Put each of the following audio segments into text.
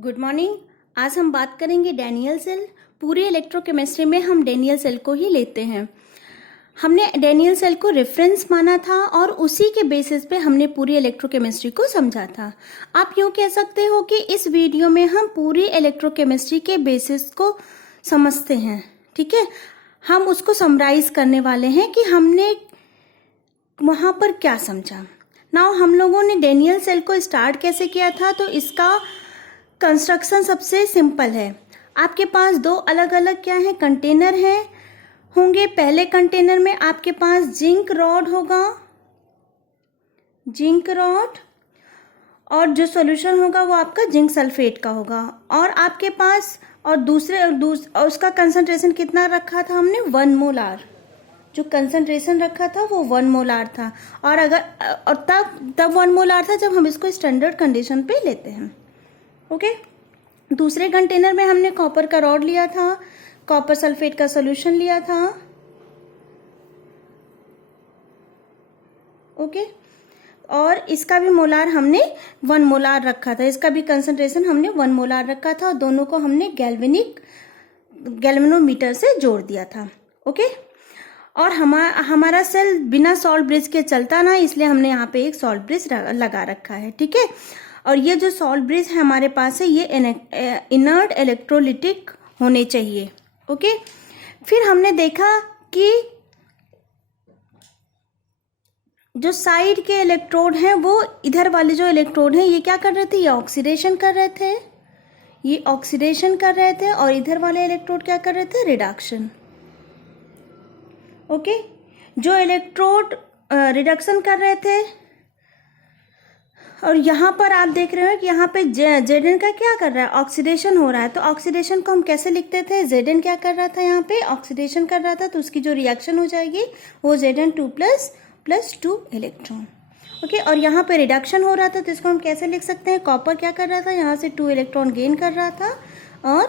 Good morning. आज हम बात करेंगे डैनियल सेल। पूरी इलेक्ट्रोकेमिस्ट्री में हम डैनियल सेल को ही लेते हैं। हमने डैनियल सेल को रेफरेंस माना था और उसी के बेसिस पे हमने पूरी इलेक्ट्रोकेमिस्ट्री को समझा था। आप यूँ कह सकते हो कि इस वीडियो में हम पूरी इलेक्ट्रोकेमिस्ट्री के बेसिस को समझते हैं। ठीक है, हम उसको समराइज करने वाले हैं कि हमने वहाँ पर क्या समझा। नाउ हम लोगों ने डैनियल सेल को स्टार्ट कैसे किया था, तो इसका कंस्ट्रक्शन सबसे सिंपल है। आपके पास दो अलग अलग क्या है कंटेनर होंगे। पहले कंटेनर में आपके पास जिंक रॉड होगा, जिंक रॉड, और जो सॉल्यूशन होगा वो आपका जिंक सल्फेट का होगा। और आपके पास और उसका कंसंट्रेशन कितना रखा था हमने, 1 मोलार। जो कंसंट्रेशन रखा था वो 1 मोलार था। और तब 1 मोलार था जब हम इसको स्टैंडर्ड कंडीशन पे लेते हैं। ओके, दूसरे कंटेनर में हमने कॉपर का रॉड लिया था, कॉपर सल्फेट का सॉल्यूशन लिया था। ओके, और इसका भी मोलार हमने 1 मोलार रखा था, इसका भी कंसंट्रेशन हमने 1 मोलार रखा था। और दोनों को हमने गैल्वेनोमीटर से जोड़ दिया था। ओके, और हमारा सेल बिना सॉल्ट ब्रिज के चलता ना, इसलिए हमने यहाँ पे एक सॉल्ट ब्रिज लगा रखा है। ठीक है, और ये जो सॉल्ट ब्रिज है हमारे पास है, ये इनर्ट इलेक्ट्रोलिटिक होने चाहिए। ओके, फिर हमने देखा कि जो साइड के इलेक्ट्रोड हैं, वो इधर वाले जो इलेक्ट्रोड हैं ये क्या कर रहे थे, ये ऑक्सीडेशन कर रहे थे, ये ऑक्सीडेशन कर रहे थे। और इधर वाले इलेक्ट्रोड क्या कर रहे थे, रिडक्शन। ओके, जो इलेक्ट्रोड रिडक्शन कर रहे थे, और यहाँ पर आप देख रहे हो कि यहाँ पे Zn का क्या कर रहा है, ऑक्सीडेशन हो रहा है। तो ऑक्सीडेशन को हम कैसे लिखते थे, Zn क्या कर रहा था, यहाँ पे ऑक्सीडेशन कर रहा था, तो उसकी जो रिएक्शन हो जाएगी वो Zn2 प्लस 2 इलेक्ट्रॉन। ओके, और यहाँ पे रिडक्शन हो रहा था, तो इसको हम कैसे लिख सकते हैं, कॉपर क्या कर रहा था, यहाँ से 2 इलेक्ट्रॉन गेन कर रहा था और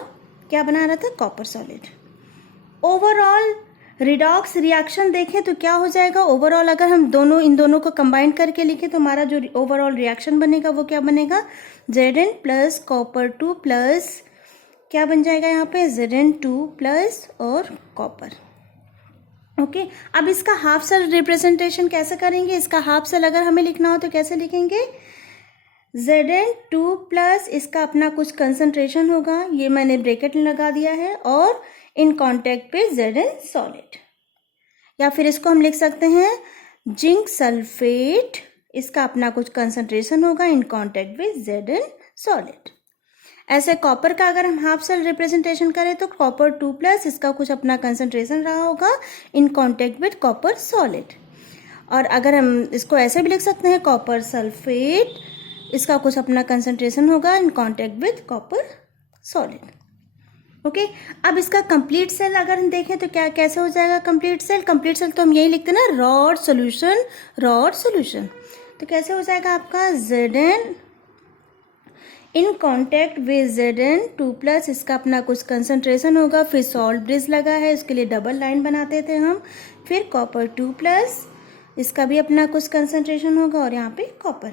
क्या बना रहा था, copper solid. Overall redox reaction देखें तो क्या हो जाएगा, ओवरऑल अगर हम इन दोनों को कंबाइन करके लिखें तो हमारा जो ओवरऑल रिएक्शन बनेगा वो क्या बनेगा, Zn प्लस कॉपर 2 प्लस क्या बन जाएगा यहाँ पे, Zn2 प्लस और कॉपर। ओके, अब इसका हाफ सेल रिप्रेजेंटेशन कैसे करेंगे, इसका हाफ सेल अगर हमें लिखना हो तो कैसे लिखेंगे, Zn2 प्लस इसका अपना कुछ कंसंट्रेशन होगा, ये मैंने ब्रैकेट लगा दिया है, और इन कांटेक्ट पे Zn सॉलिड। या फिर इसको हम लिख सकते हैं जिंक सल्फेट, इसका अपना कुछ कंसंट्रेशन होगा, in contact with Zn solid. ऐसे कॉपर का अगर हम हाफ सेल रिप्रेजेंटेशन करें तो कॉपर 2 प्लस इसका कुछ अपना कंसंट्रेशन रहा होगा, in contact with copper solid. और अगर हम इसको ऐसे भी लिख सकते हैं कॉपर सल्फेट, इसका कुछ अपना कंसंट्रेशन होगा, in contact with copper solid. Okay, अब इसका कंप्लीट सेल अगर हम देखें तो क्या कैसे हो जाएगा कंप्लीट सेल। कंप्लीट सेल तो हम यही लिखते हैं ना, रॉड सॉल्यूशन। तो कैसे हो जाएगा आपका, Zn in contact with Zn2 plus इसका अपना कुछ कंसंट्रेशन होगा, फिर सॉल्ट ब्रिज लगा है, इसके लिए डबल लाइन बनाते थे हम, फिर कॉपर 2 प्लस इसका भी अपना कुछ कंसंट्रेशन होगा, और यहाँ पे कॉपर।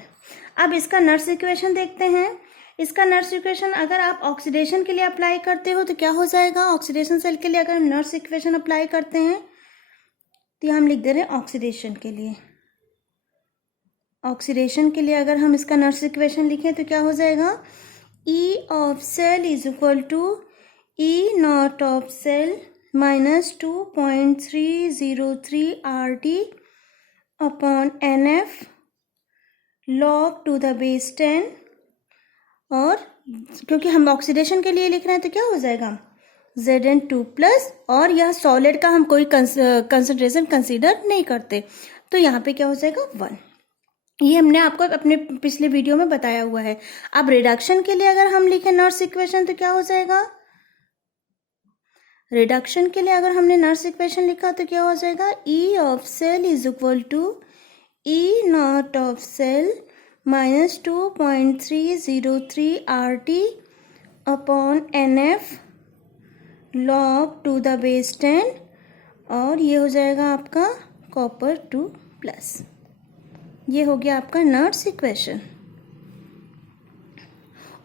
अब इसका नर्स इक्वेशन देखते हैं। इसका नर्स इक्वेशन अगर आप ऑक्सीडेशन के लिए अप्लाई करते हो तो क्या हो जाएगा, ऑक्सीडेशन सेल के लिए अगर हम नर्स इक्वेशन अप्लाई करते हैं तो हम लिख दे रहे हैं ऑक्सीडेशन के लिए। ऑक्सीडेशन के लिए अगर हम इसका नर्स इक्वेशन लिखें तो क्या हो जाएगा, E of cell is equal to E not of cell minus 2.303 RT upon NF log to the base 10। और क्योंकि हम ऑक्सीडेशन के लिए लिख रहे हैं तो क्या हो जाएगा, Zn2 प्लस, और यह सॉलिड का हम कोई कंसंट्रेशन कंसीडर नहीं करते, तो यहाँ पे क्या हो जाएगा 1। ये हमने आपको अपने पिछले वीडियो में बताया हुआ है। अब रिडक्शन के लिए अगर हम लिखें नर्स इक्वेशन तो क्या हो जाएगा, रिडक्शन के लिए अगर हमने नर्स इक्वेशन लिखा तो क्या हो जाएगा, E of cell is equal to E not of cell minus 2.303 RT upon NF log to the base 10, और ये हो जाएगा आपका कॉपर 2 प्लस। ये हो गया आपका Nernst equation.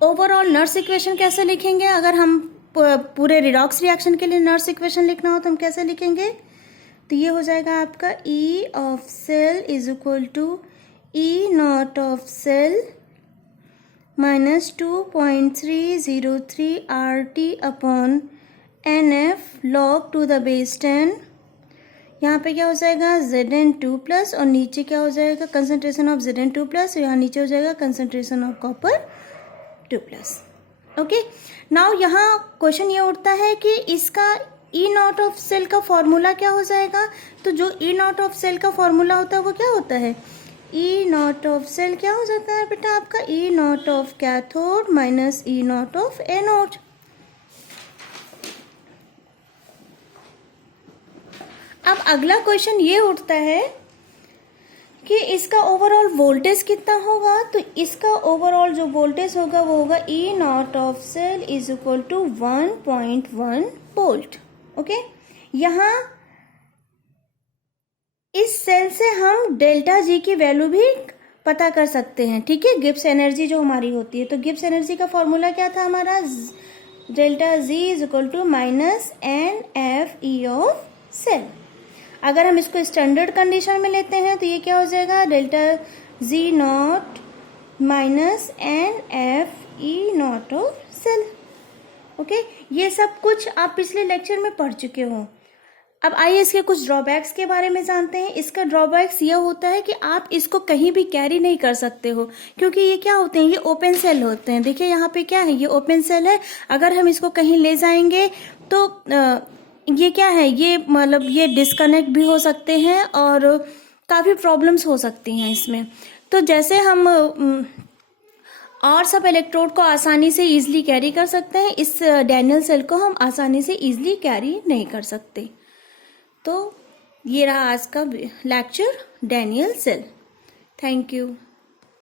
Overall Nernst equation कैसे लिखेंगे? अगर हम पूरे रिडॉक्स रिएक्शन के लिए नर्स इक्वेशन लिखना हो तो हम कैसे लिखेंगे? तो ये हो जाएगा आपका E of cell is equal to E not of cell minus 2.303 RT upon NF log to the base 10। यहाँ पे क्या हो जाएगा Zn2 प्लस और नीचे क्या हो जाएगा कंसनट्रेशन ऑफ Zn2 प्लस, यहाँ नीचे हो जाएगा concentration of copper 2 plus. Okay, now यहाँ क्वेश्चन ये उठता है कि इसका ई नॉट ऑफ सेल का फॉर्मूला क्या हो जाएगा? तो जो ई नॉट ऑफ सेल का फॉर्मूला होता है वो क्या होता है? ई नॉट ऑफ सेल क्या हो जाता है बेटा आपका? E not of cathode minus E not of anode. अब अगला क्वेश्चन ये उठता है कि इसका ओवरऑल वोल्टेज कितना होगा? तो इसका ओवरऑल जो वोल्टेज होगा वो होगा E not of cell is equal to 1.1 volt. Okay, यहाँ इस सेल से हम डेल्टा जी की वैल्यू भी पता कर सकते हैं। ठीक है, गिब्स एनर्जी जो हमारी होती है, तो गिब्स एनर्जी का फॉर्मूला क्या था हमारा? Delta G is equal to minus NFE of cell. अगर हम इसको स्टैंडर्ड कंडीशन में लेते हैं तो ये क्या हो जाएगा? Delta G not minus NFE not of cell. Okay, ये सब कुछ आप पिछले लेक्चर में पढ़ चुके हो। अब आइए इसके कुछ ड्रॉबैक्स के बारे में जानते हैं। इसका ड्रॉबैक्स ये होता है कि आप इसको कहीं भी कैरी नहीं कर सकते हो, क्योंकि ये क्या होते हैं? ये ओपन सेल होते हैं। देखिए यहाँ पे क्या है, ये ओपन सेल है। अगर हम इसको कहीं ले जाएंगे तो ये क्या है, ये मतलब ये डिस्कनेक्ट भी हो सकते हैं और काफ़ी प्रॉब्लम्स हो सकती हैं इसमें। तो जैसे हम और सब इलेक्ट्रोड को आसानी से ईजिली कैरी कर सकते हैं, इस डैनियल सेल को हम आसानी से ईजिली कैरी नहीं कर सकते। तो ये रहा आज का lecture Daniell cell. Thank you.